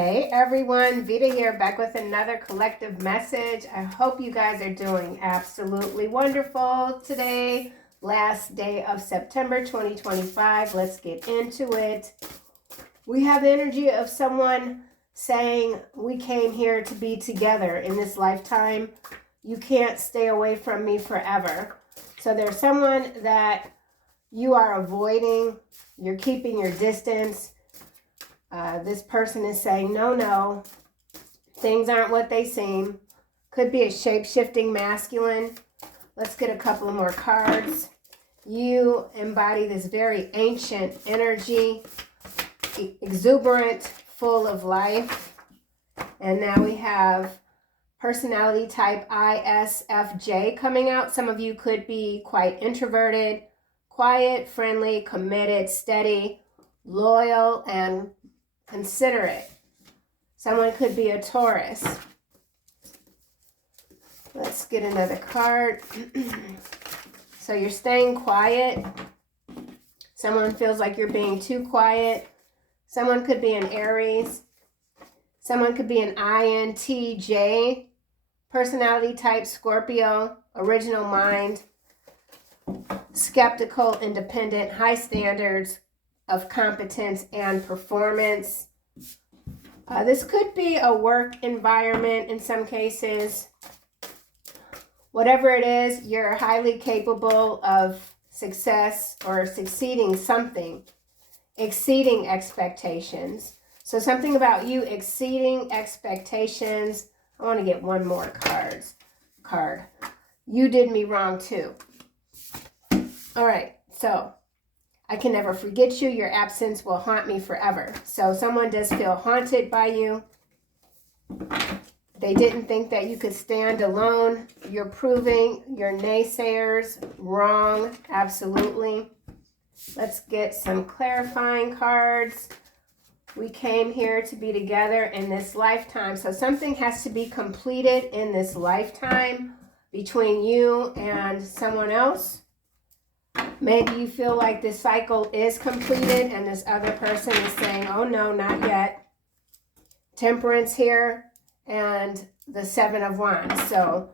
Hey everyone, Veda here, back with another collective message. I hope you guys are doing absolutely wonderful today, last day of September 2025. Let's get into it. We have the energy of someone saying, we came here to be together in this lifetime. You can't stay away from me forever. So there's someone that you are avoiding, you're keeping your distance. This person is saying, no, things aren't what they seem. Could be a shape-shifting masculine. Let's get a couple of more cards. You embody this very ancient energy, exuberant, full of life. And now we have personality type ISFJ coming out. Some of you could be quite introverted, quiet, friendly, committed, steady, loyal, and considerate. Someone could be a Taurus. Let's get another card. So you're staying quiet. Someone feels like you're being too quiet. Someone could be an Aries. Someone could be an INTJ. Personality type Scorpio. Original mind. Skeptical, independent, high standards of competence and performance. This could be a work environment in some cases. Whatever it is, you're highly capable of success or succeeding something, exceeding expectations. So something about you exceeding expectations. I want to get one more card. You did me wrong too. All right, so I can never forget you. Your absence will haunt me forever. So someone does feel haunted by you. They didn't think that you could stand alone. You're proving your naysayers wrong. Absolutely. Let's get some clarifying cards. We came here to be together in this lifetime. So something has to be completed in this lifetime between you and someone else. Maybe you feel like this cycle is completed and this other person is saying, oh no, not yet. Temperance here and the Seven of Wands. So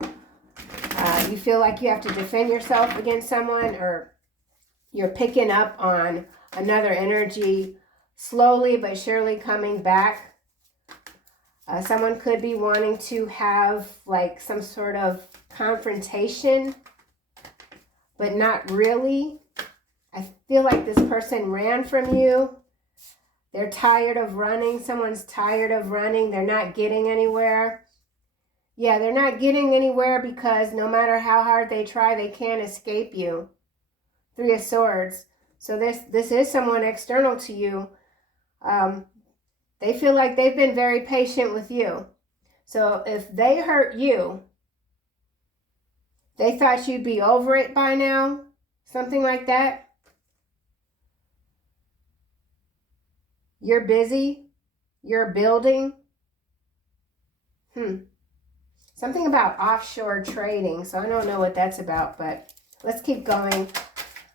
you feel like you have to defend yourself against someone, or you're picking up on another energy slowly but surely coming back. Someone could be wanting to have like some sort of confrontation, but not really. I feel like this person ran from you. They're tired of running. Someone's tired of running. They're not getting anywhere. Yeah, they're not getting anywhere because no matter how hard they try, they can't escape you. Three of Swords. So this is someone external to you. They feel like they've been very patient with you. So if they hurt you, they thought you'd be over it by now. Something like that. You're busy. You're building. Something about offshore trading. So I don't know what that's about, but let's keep going.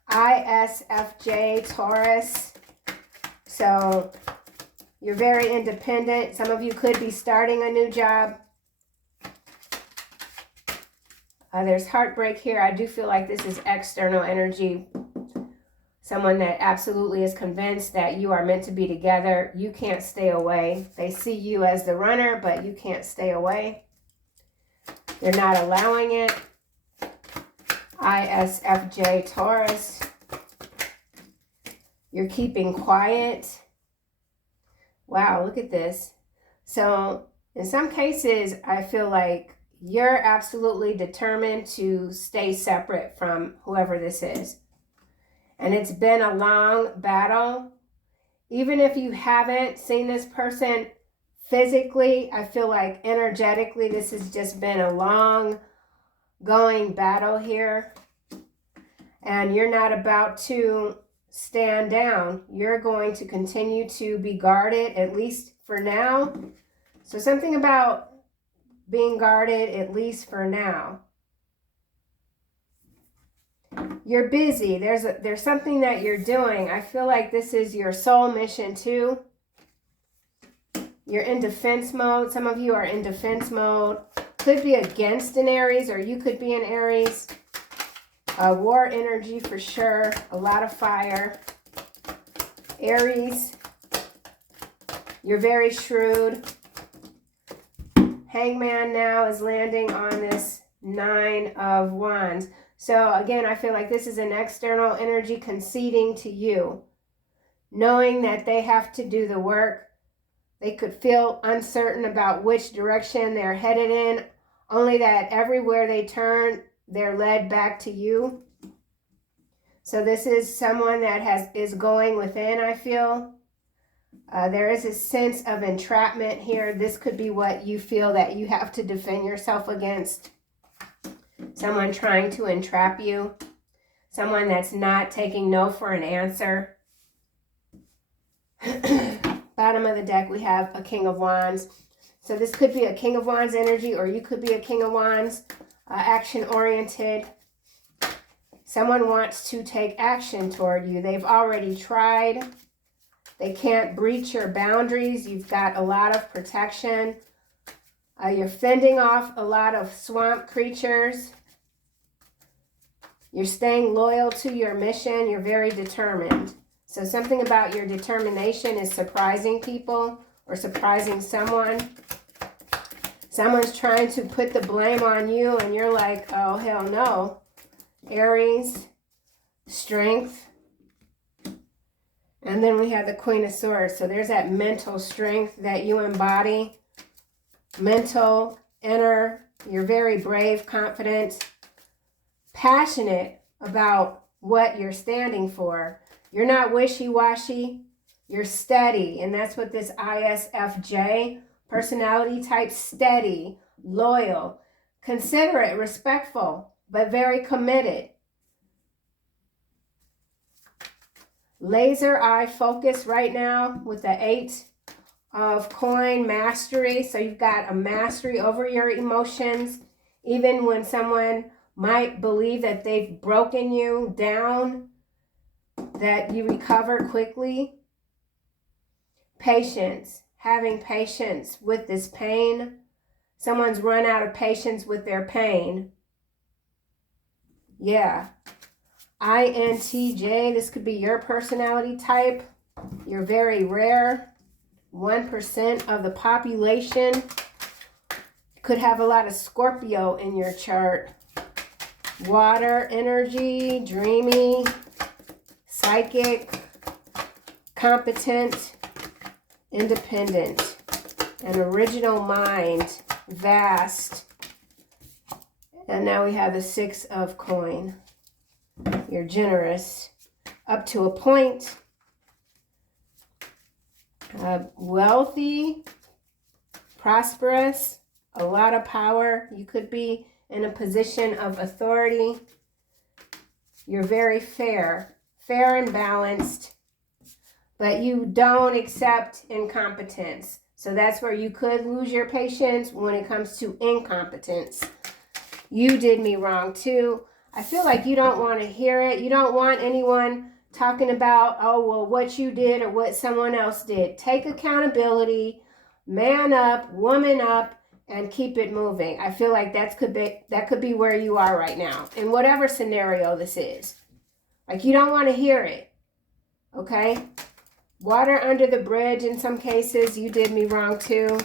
ISFJ, Taurus. So you're very independent. Some of you could be starting a new job. There's heartbreak here. I do feel like this is external energy. Someone that absolutely is convinced that you are meant to be together. You can't stay away. They see you as the runner, but you can't stay away. They're not allowing it. ISFJ, Taurus. You're keeping quiet. Wow, look at this. So in some cases, I feel like you're absolutely determined to stay separate from whoever this is. And it's been a long battle. Even if you haven't seen this person physically, I feel like energetically, this has just been a long going battle here. And you're not about to stand down. You're going to continue to be guarded, at least for now. So something about being guarded, at least for now. You're busy. There's something that you're doing. I feel like this is your soul mission too. You're in defense mode. Some of you are in defense mode. Could be against an Aries, or you could be an Aries. War energy for sure. A lot of fire. Aries, you're very shrewd. Hangman now is landing on this 9 of Wands. So again, I feel like this is an external energy conceding to you, knowing that they have to do the work. They could feel uncertain about which direction they're headed in, only that everywhere they turn, they're led back to you. So this is someone that is going within, I feel. There is a sense of entrapment here. This could be what you feel that you have to defend yourself against. Someone trying to entrap you. Someone that's not taking no for an answer. Bottom of the deck, we have a King of Wands. So this could be a King of Wands energy, or you could be a King of Wands, action-oriented. Someone wants to take action toward you. They've already tried. They can't breach your boundaries. You've got a lot of protection. You're fending off a lot of swamp creatures. You're staying loyal to your mission. You're very determined. So something about your determination is surprising people or surprising someone. Someone's trying to put the blame on you and you're like, oh, hell no. Aries, strength. And then we have the Queen of Swords. So there's that mental strength that you embody. Mental, inner. You're very brave, confident, passionate about what you're standing for. You're not wishy-washy. You're steady. And that's what this ISFJ personality type, steady, loyal, considerate, respectful, but very committed. Laser eye focus right now with the 8 of coin, mastery. So you've got a mastery over your emotions. Even when someone might believe that they've broken you down, that you recover quickly. Patience, having patience with this pain. Someone's run out of patience with their pain. Yeah. INTJ, this could be your personality type. You're very rare. 1% of the population. Could have a lot of Scorpio in your chart. Water energy, dreamy, psychic, competent, independent, an original mind, vast. And now we have the 6 of coin. You're generous up to a point. Wealthy, prosperous, a lot of power. You could be in a position of authority. You're very fair and balanced, but you don't accept incompetence. So that's where you could lose your patience when it comes to incompetence. You did me wrong too. I feel like you don't want to hear it. You don't want anyone talking about, oh, well, what you did or what someone else did. Take accountability, man up, woman up, and keep it moving. I feel like that could be where you are right now in whatever scenario this is. Like, you don't want to hear it, okay? Water under the bridge in some cases. You did me wrong too.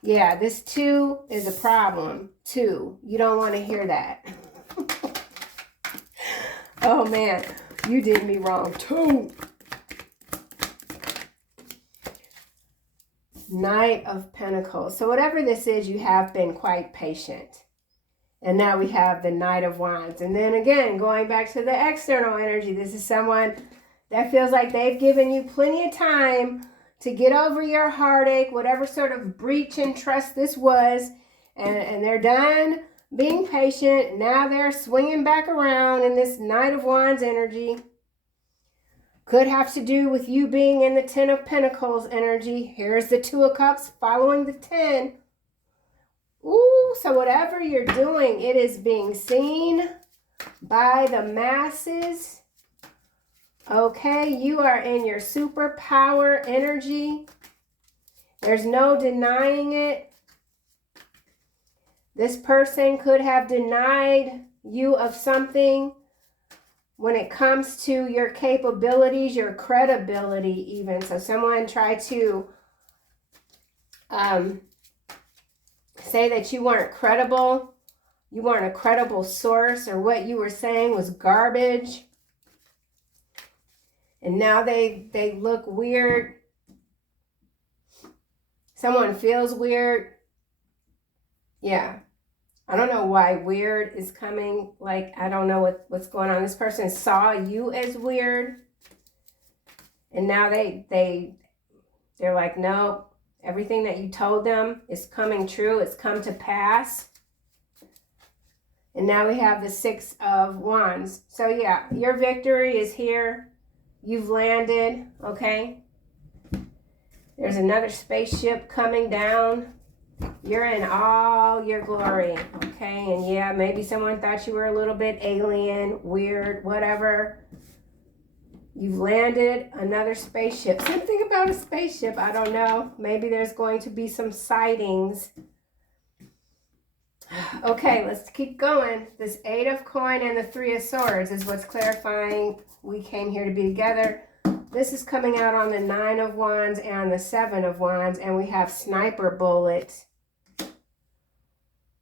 Yeah, this 2 is a problem. 2. You don't want to hear that. Oh, man. You did me wrong too. Knight of Pentacles. So whatever this is, you have been quite patient. And now we have the Knight of Wands. And then again, going back to the external energy, this is someone that feels like they've given you plenty of time to get over your heartache, whatever sort of breach in trust this was. And they're done being patient. Now they're swinging back around in this Knight of Wands energy. Could have to do with you being in the 10 of Pentacles energy. Here's the 2 of Cups following the 10. Ooh, so whatever you're doing, it is being seen by the masses. Okay, you are in your superpower energy. There's no denying it. This person could have denied you of something when it comes to your capabilities, your credibility even. So someone tried to say that you weren't credible. You weren't a credible source, or what you were saying was garbage. And now they look weird. Someone feels weird. Yeah. I don't know why weird is coming. Like, I don't know what's going on. This person saw you as weird. And now they're like, no, everything that you told them is coming true. It's come to pass. And now we have the 6 of Wands. So yeah, your victory is here. You've landed, okay? There's another spaceship coming down. You're in all your glory, okay? And yeah, maybe someone thought you were a little bit alien, weird, whatever. You've landed another spaceship. Something about a spaceship, I don't know. Maybe there's going to be some sightings. Okay, let's keep going. This 8 of Coin and the 3 of Swords is what's clarifying. We came here to be together. This is coming out on the 9 of Wands and the 7 of Wands, and we have sniper bullets.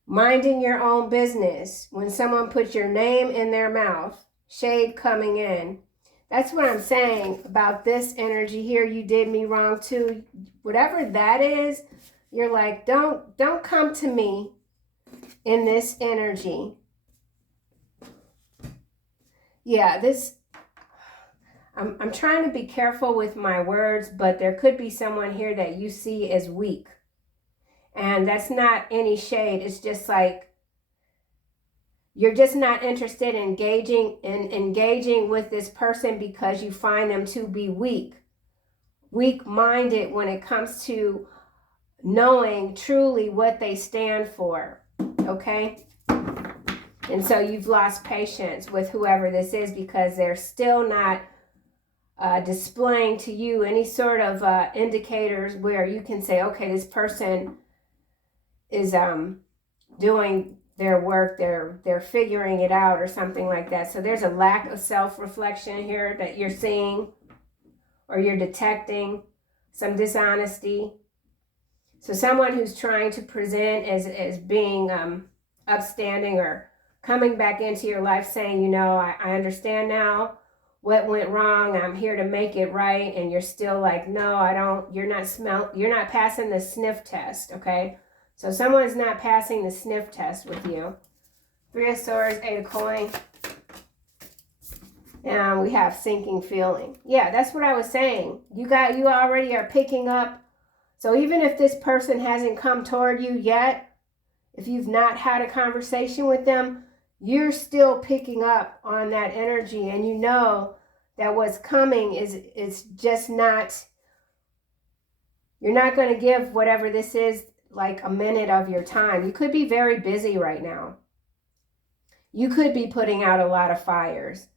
Minding your own business. When someone puts your name in their mouth, shade coming in. That's what I'm saying about this energy here. You did me wrong too. Whatever that is, you're like, don't come to me in this energy. Yeah, this, I'm trying to be careful with my words, but there could be someone here that you see as weak. And that's not any shade. It's just like, you're just not interested in engaging with this person because you find them to be weak-minded when it comes to knowing truly what they stand for, okay? And so you've lost patience with whoever this is because they're still not displaying to you any sort of indicators where you can say, okay, this person is doing their work, they're figuring it out or something like that. So there's a lack of self-reflection here that you're seeing, or you're detecting some dishonesty. So someone who's trying to present as being upstanding or coming back into your life saying, you know, I understand now what went wrong. I'm here to make it right. And you're still like, no, I don't, you're not passing the sniff test, okay? So someone's not passing the sniff test with you. 3 of Swords, 8 of Coin. And we have sinking feeling. Yeah, that's what I was saying. You already are picking up. So even if this person hasn't come toward you yet, if you've not had a conversation with them, you're still picking up on that energy. And you know that what's coming is just not, you're not going to give whatever this is like a minute of your time. You could be very busy right now. You could be putting out a lot of fires.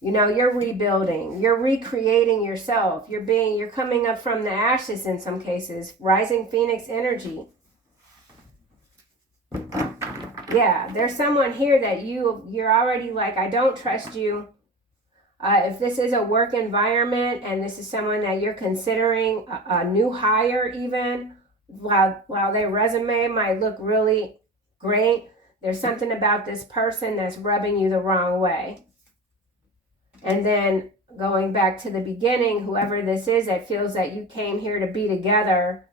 You know, you're rebuilding, you're recreating yourself. You're coming up from the ashes in some cases, rising Phoenix energy. Yeah, there's someone here that you're already like, I don't trust you. If this is a work environment and this is someone that you're considering a new hire even, while their resume might look really great, there's something about this person that's rubbing you the wrong way. And then going back to the beginning, whoever this is that feels that you came here to be together,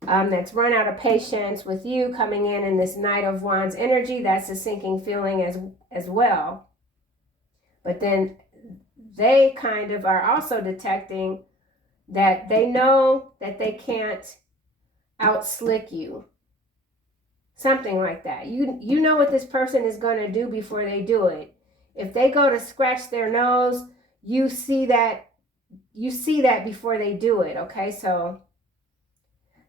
that's run out of patience with you coming in this Knight of Wands energy, that's a sinking feeling as well. But then they kind of are also detecting that they know that they can't outslick you. Something like that. You know what this person is going to do before they do it. If they go to scratch their nose, you see that before they do it, okay? So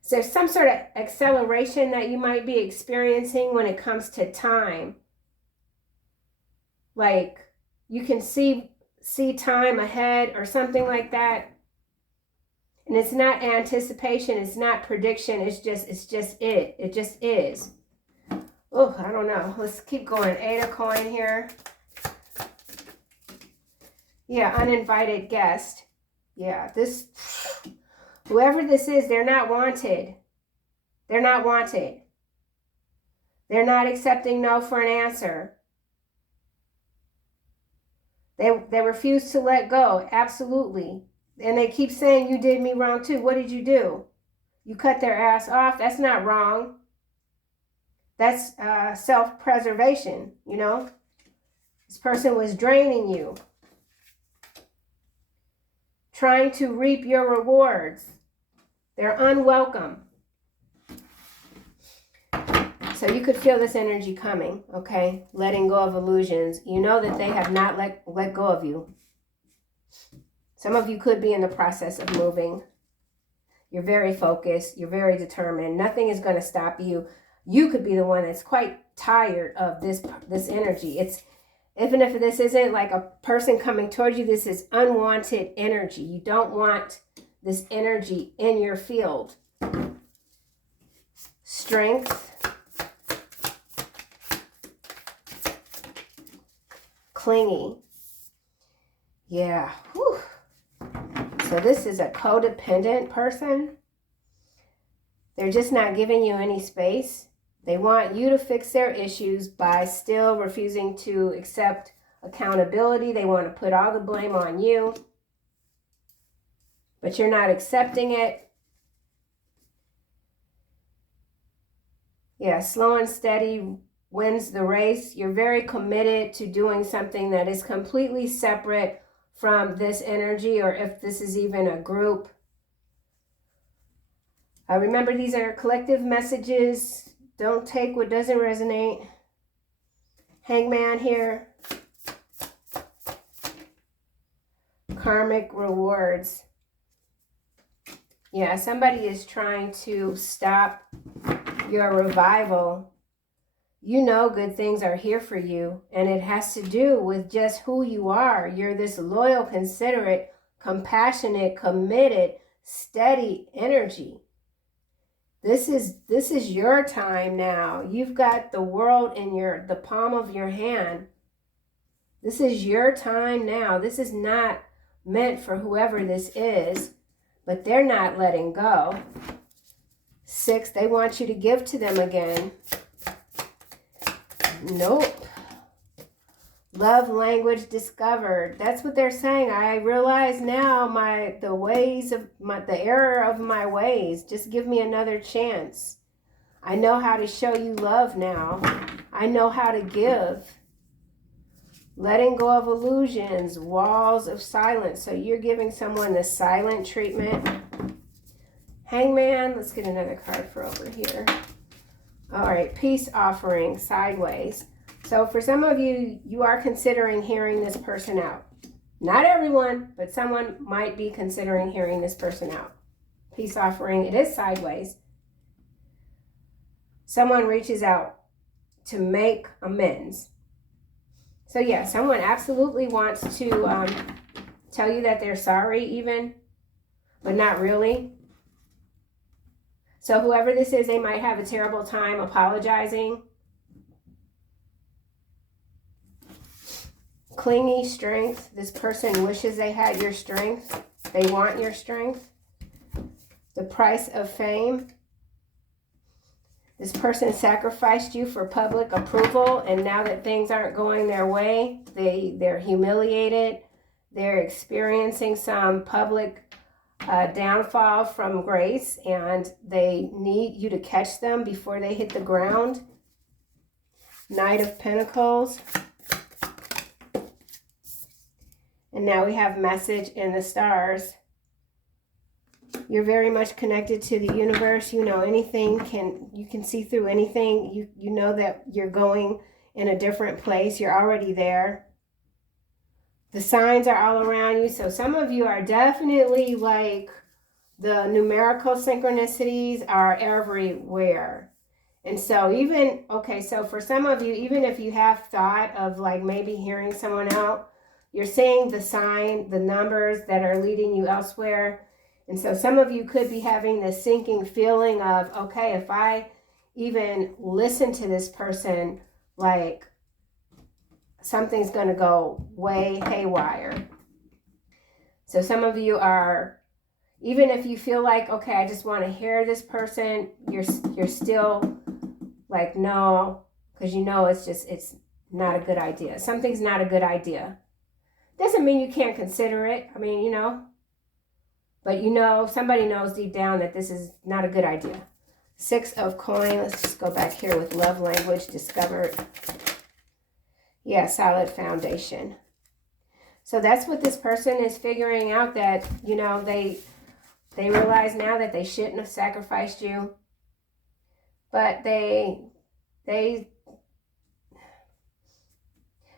there's some sort of acceleration that you might be experiencing when it comes to time. Like you can see time ahead or something like that. And it's not anticipation, it's not prediction, it's just it. It just is. Oh, I don't know. Let's keep going. 8 of coin here. Yeah, uninvited guest. Yeah, this, whoever this is, they're not wanted. They're not wanted. They're not accepting no for an answer. They refuse to let go, absolutely. And they keep saying, you did me wrong too. What did you do? You cut their ass off. That's not wrong. That's self-preservation, you know. This person was draining you, trying to reap your rewards. They're unwelcome. So you could feel this energy coming, okay? Letting go of illusions. You know that they have not let go of you. Some of you could be in the process of moving. You're very focused. You're very determined. Nothing is going to stop you. You could be the one that's quite tired of this energy. It's, even if this isn't like a person coming towards you, this is unwanted energy. You don't want this energy in your field. Strength. Clingy. Yeah. Whew. So this is a codependent person. They're just not giving you any space. They want you to fix their issues by still refusing to accept accountability. They want to put all the blame on you, but you're not accepting it. Yeah, slow and steady wins the race. You're very committed to doing something that is completely separate from this energy, or if this is even a group. Remember, these are collective messages. Don't take what doesn't resonate. Hangman here. Karmic rewards. Yeah, somebody is trying to stop your revival. You know good things are here for you, and it has to do with just who you are. You're this loyal, considerate, compassionate, committed, steady energy. This is your time now. You've got the world in the palm of your hand. This is your time now. This is not meant for whoever this is, but they're not letting go. 6, they want you to give to them again. Nope. Love language discovered. That's what they're saying. I realize now the error of my ways. Just give me another chance. I know how to show you love now. I know how to give. Letting go of illusions, walls of silence. So you're giving someone the silent treatment. Hangman. Let's get another card for over here. All right, peace offering, sideways. So for some of you, you are considering hearing this person out. Not everyone, but someone might be considering hearing this person out. Peace offering, it is sideways. Someone reaches out to make amends. So yeah, someone absolutely wants to tell you that they're sorry even, but not really. So whoever this is, they might have a terrible time apologizing. Clingy strength. This person wishes they had your strength. They want your strength. The price of fame. This person sacrificed you for public approval, and now that things aren't going their way, they're humiliated. They're experiencing some public downfall from grace, and they need you to catch them before they hit the ground. Knight of Pentacles. And now we have message in the stars. You're very much connected to the universe. You know anything, you can see through anything. You know that you're going in a different place. You're already there. The signs are all around you. So some of you are definitely like the numerical synchronicities are everywhere. And so even, okay, so for some of you, even if you have thought of like maybe hearing someone out, you're seeing the sign, the numbers that are leading you elsewhere. And so some of you could be having this sinking feeling of, okay, if I even listen to this person, like something's going to go way haywire. So some of you are, even if you feel like, okay, I just want to hear this person, you're still like, no, because you know it's not a good idea. Something's not a good idea. Doesn't mean you can't consider it. I mean, you know, but you know, somebody knows deep down that this is not a good idea. 6 of coins. Let's just go back here with love language discovered. Yeah, solid foundation. So that's what this person is figuring out, that, you know, they realize now that they shouldn't have sacrificed you. But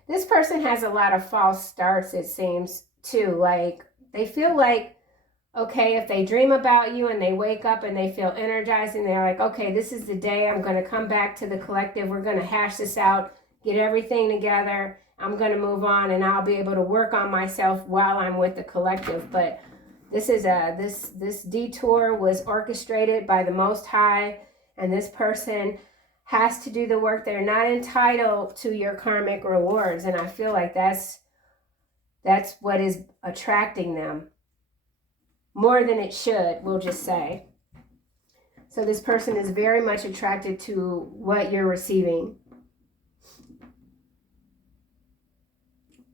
this person has a lot of false starts, it seems, too. Like, they feel like, okay, if they dream about you and they wake up and they feel energized and they're like, okay, this is the day I'm going to come back to the collective. We're going to hash this out, get everything together. I'm going to move on and I'll be able to work on myself while I'm with the collective. But this is this detour was orchestrated by the Most High, and this person has to do the work. They're not entitled to your karmic rewards, and I feel like that's what is attracting them more than it should, we'll just say. So this person is very much attracted to what you're receiving.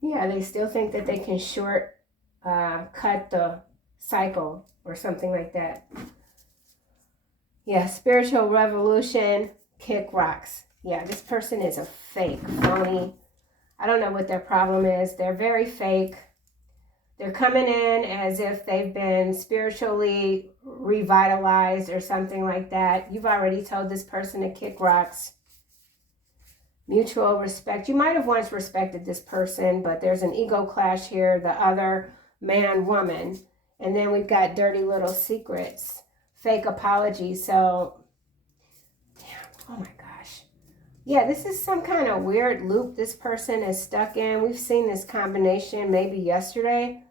Yeah, they still think that they can cut the cycle or something like that. Yeah, spiritual revolution, kick rocks. Yeah, this person is a fake, phony. I don't know what their problem is. They're very fake. They're coming in as if they've been spiritually revitalized or something like that. You've already told this person to kick rocks. Mutual respect. You might have once respected this person, but there's an ego clash here. The other man, woman. And then we've got dirty little secrets. Fake apologies. So, oh my gosh. Yeah, this is some kind of weird loop this person is stuck in. We've seen this combination maybe yesterday.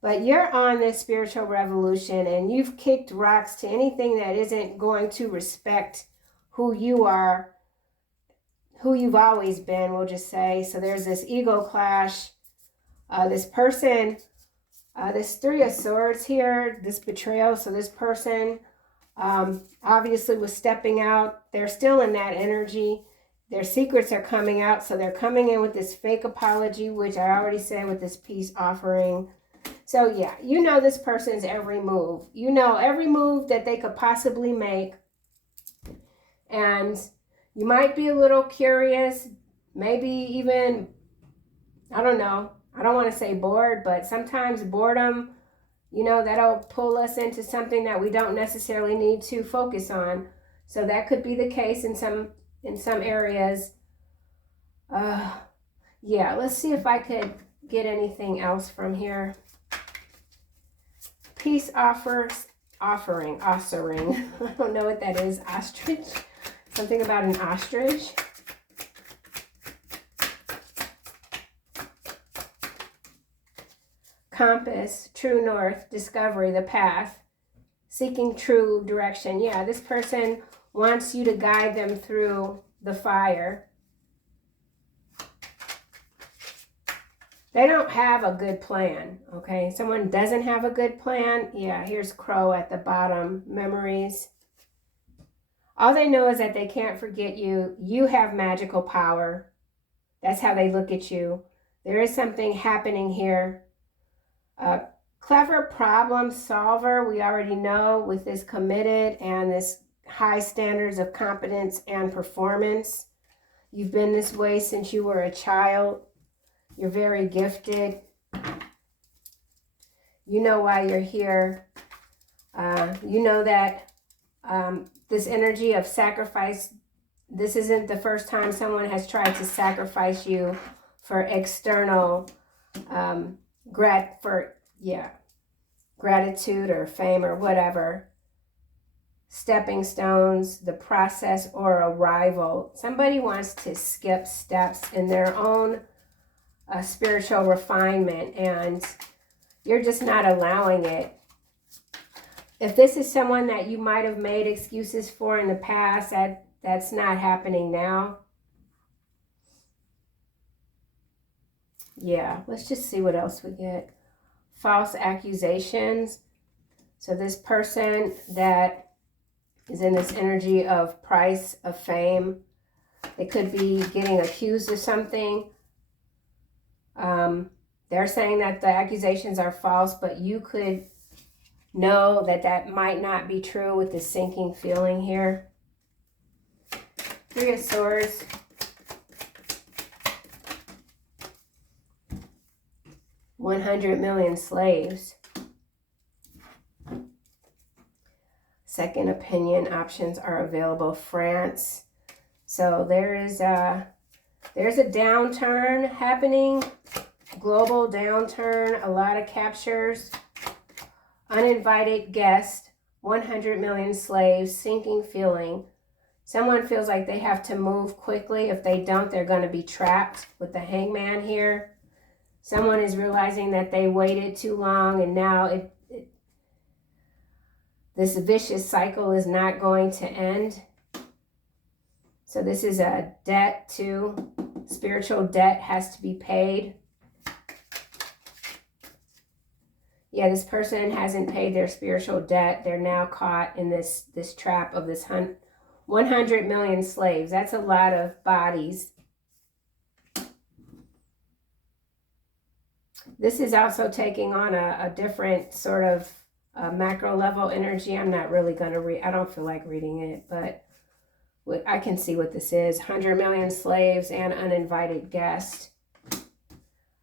But you're on this spiritual revolution and you've kicked rocks to anything that isn't going to respect who you are, who you've always been, we'll just say. So there's this ego clash. This person, this 3 of Swords here, this betrayal. So this person obviously was stepping out. They're still in that energy. Their secrets are coming out. So they're coming in with this fake apology, which I already said, with this peace offering. So yeah, you know this person's every move. You know every move that they could possibly make. And you might be a little curious, maybe even, I don't know, I don't want to say bored, but sometimes boredom, you know, that'll pull us into something that we don't necessarily need to focus on. So that could be the case in some areas. Yeah, let's see if I could get anything else from here. Peace offering. I don't know what that is. Ostrich. Something about an ostrich. Compass, true north, discovery, the path, seeking true direction. Yeah, this person wants you to guide them through the fire. They don't have a good plan, okay? Someone doesn't have a good plan. Yeah, here's Crow at the bottom, memories. All they know is that they can't forget you. You have magical power. That's how they look at you. There is something happening here. Clever problem solver, we already know, with this committed and this high standards of competence and performance. You've been this way since you were a child. You're very gifted. You know why you're here. You know that this energy of sacrifice, this isn't the first time someone has tried to sacrifice you for external gratitude or fame or whatever. Stepping stones, the process or arrival. Somebody wants to skip steps in their own spiritual refinement, and you're just not allowing it. If this is someone that you might have made excuses for in the past, that's not happening now. Yeah, let's just see what else we get. False accusations. So this person that is in this energy of price, of fame, they could be getting accused of something. They're saying that the accusations are false, but you could know that that might not be true with the sinking feeling here. 3 of Swords. $100 million slaves. Second opinion options are available. France. So there's a downturn happening. Global downturn. A lot of captures. Uninvited guest. 100 million slaves. Sinking feeling. Someone feels like they have to move quickly. If they don't, they're going to be trapped with the hangman here. Someone is realizing that they waited too long, and now this vicious cycle is not going to end. So this is a debt too. Spiritual debt has to be paid. Yeah, this person hasn't paid their spiritual debt. They're now caught in this trap of this 100 million slaves. That's a lot of bodies. This is also taking on a different sort of macro level energy. I'm not really going to read. I don't feel like reading it, but I can see what this is. 100 million slaves and uninvited guest.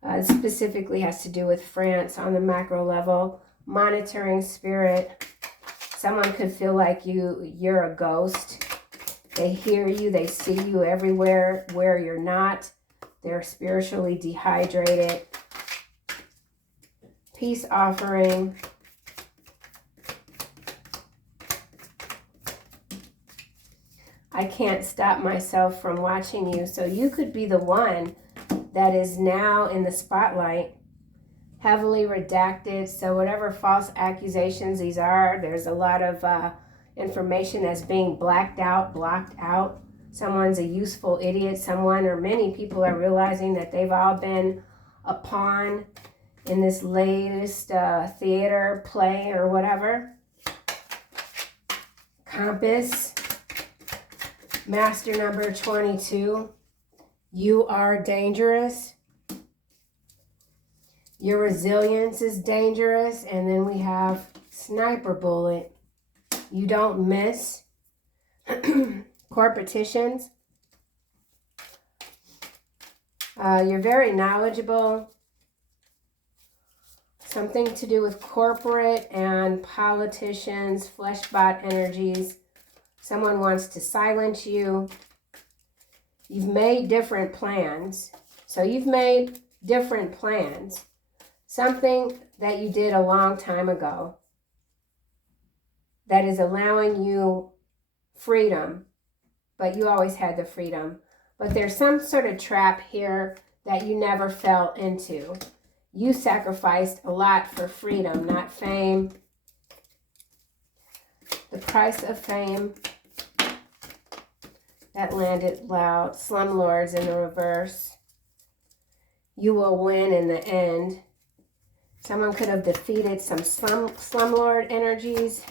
It specifically has to do with France on the macro level. Monitoring spirit. Someone could feel like you're a ghost. They hear you. They see you everywhere where you're not. They're spiritually dehydrated. Peace offering. I can't stop myself from watching you. So you could be the one that is now in the spotlight. Heavily redacted. So whatever false accusations these are, there's a lot of information that's being blacked out, blocked out. Someone's a useful idiot. Someone or many people are realizing that they've all been a pawn in this latest theater, play, or whatever. Compass. Master number 22. You are dangerous. Your resilience is dangerous. And then we have sniper bullet. You don't miss. Court petitions. You're very knowledgeable. Something to do with corporate and politicians, fleshbot energies. Someone wants to silence you. You've made different plans. So you've made different plans. Something that you did a long time ago that is allowing you freedom. But you always had the freedom. But there's some sort of trap here that you never fell into. You sacrificed a lot for freedom, not fame. The price of fame. That landed loud. Slumlords in the reverse. You will win in the end. Someone could have defeated some slumlord energies.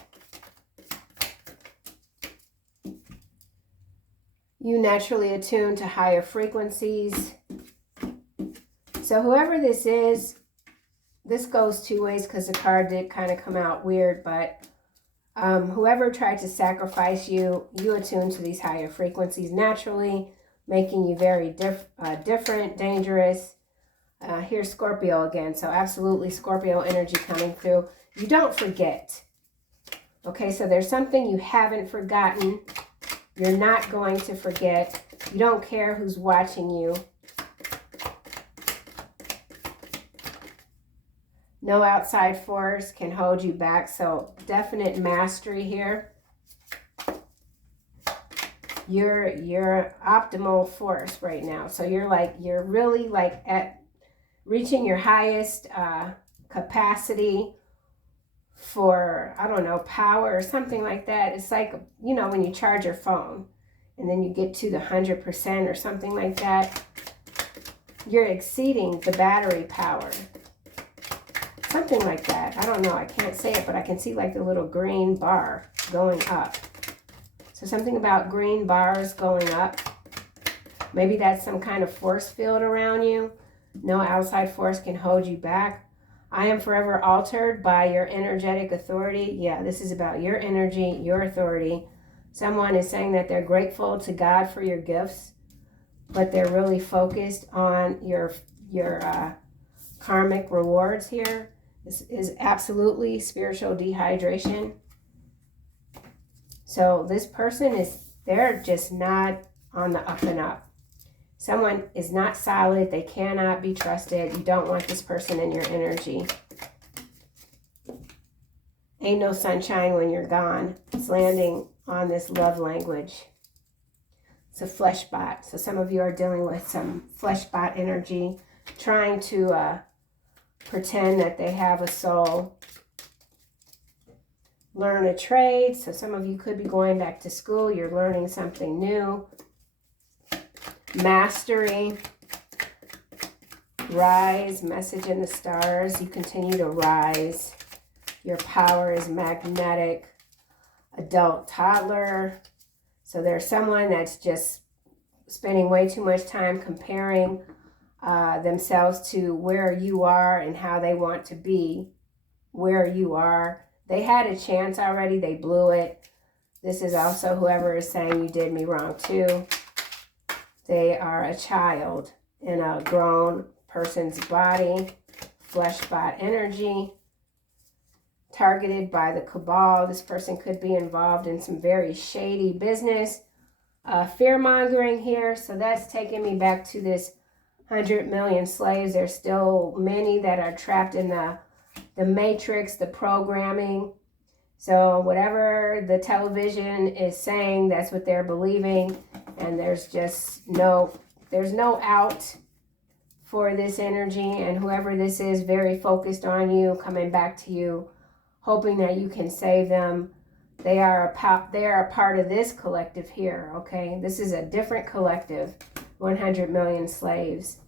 You naturally attune to higher frequencies. So whoever this is, this goes two ways because the card did kind of come out weird, but whoever tried to sacrifice you, you attune to these higher frequencies naturally, making you very different, dangerous. Here's Scorpio again. So absolutely Scorpio energy coming through. You don't forget. Okay, so there's something you haven't forgotten. You're not going to forget. You don't care who's watching you. No outside force can hold you back. So definite mastery here. You're optimal force right now. So you're really at reaching your highest capacity for, I don't know, power or something like that. It's like, you know, when you charge your phone and then you get to the 100% or something like that, you're exceeding the battery power. Something like that. I don't know. I can't say it, but I can see like the little green bar going up. So something about green bars going up. Maybe that's some kind of force field around you. No outside force can hold you back. I am forever altered by your energetic authority. Yeah, this is about your energy, your authority. Someone is saying that they're grateful to God for your gifts, but they're really focused on your karmic rewards here. This is absolutely spiritual dehydration. So this person they're just not on the up and up. Someone is not solid. They cannot be trusted. You don't want this person in your energy. Ain't no sunshine when you're gone. It's landing on this love language. It's a flesh bot. So some of you are dealing with some flesh bot energy, trying to pretend that they have a soul. Learn a trade. So some of you could be going back to school. You're learning something new. Mastery. Rise. Message in the stars. You continue to rise. Your power is magnetic. Adult toddler. So there's someone that's just spending way too much time comparing themselves to where you are and how they want to be where you are. They had a chance already. They blew it. This is also whoever is saying you did me wrong too. They are a child in a grown person's body. Flesh bot energy. Targeted by the cabal. This person could be involved in some very shady business. Fear-mongering here. So that's taking me back to this 100 million slaves. There's still many that are trapped in the matrix, the programming. So whatever the television is saying, that's what they're believing. And there's just there's no out for this energy. And whoever this is, very focused on you, coming back to you, hoping that you can save them. They are a part of this collective here, okay? This is a different collective, 100 million slaves.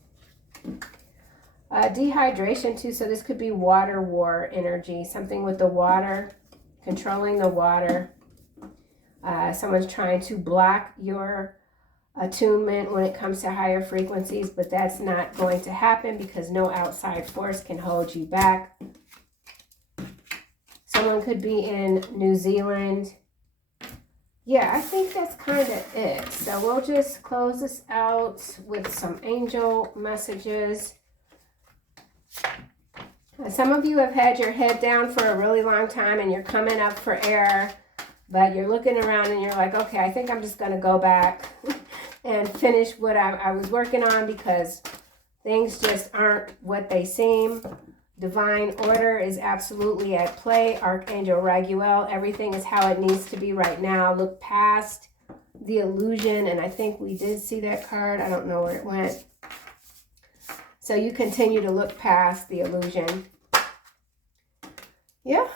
Dehydration too, so this could be water war energy, something with the water, controlling the water. Someone's trying to block your attunement when it comes to higher frequencies, but that's not going to happen because no outside force can hold you back. Someone could be in New Zealand. Yeah, I think that's kind of it. So we'll just close this out with some angel messages. Some of you have had your head down for a really long time and you're coming up for air, but you're looking around and you're like, okay, I think I'm just going to go back and finish what I was working on because things just aren't what they seem. Divine order is absolutely at play. Archangel Raguel, everything is how it needs to be right now. Look past the illusion, and I think we did see that card. I don't know where it went. So you continue to look past the illusion. Yeah.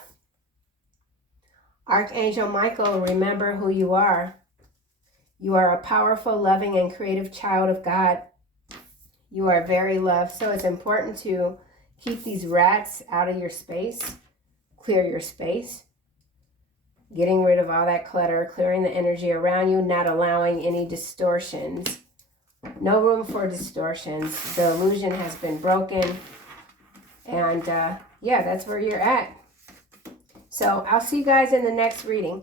Archangel Michael, remember who you are. You are a powerful, loving, and creative child of God. You are very loved. So it's important to keep these rats out of your space. Clear your space. Getting rid of all that clutter, clearing the energy around you, not allowing any distortions. No room for distortions. The illusion has been broken. And yeah, that's where you're at. So I'll see you guys in the next reading.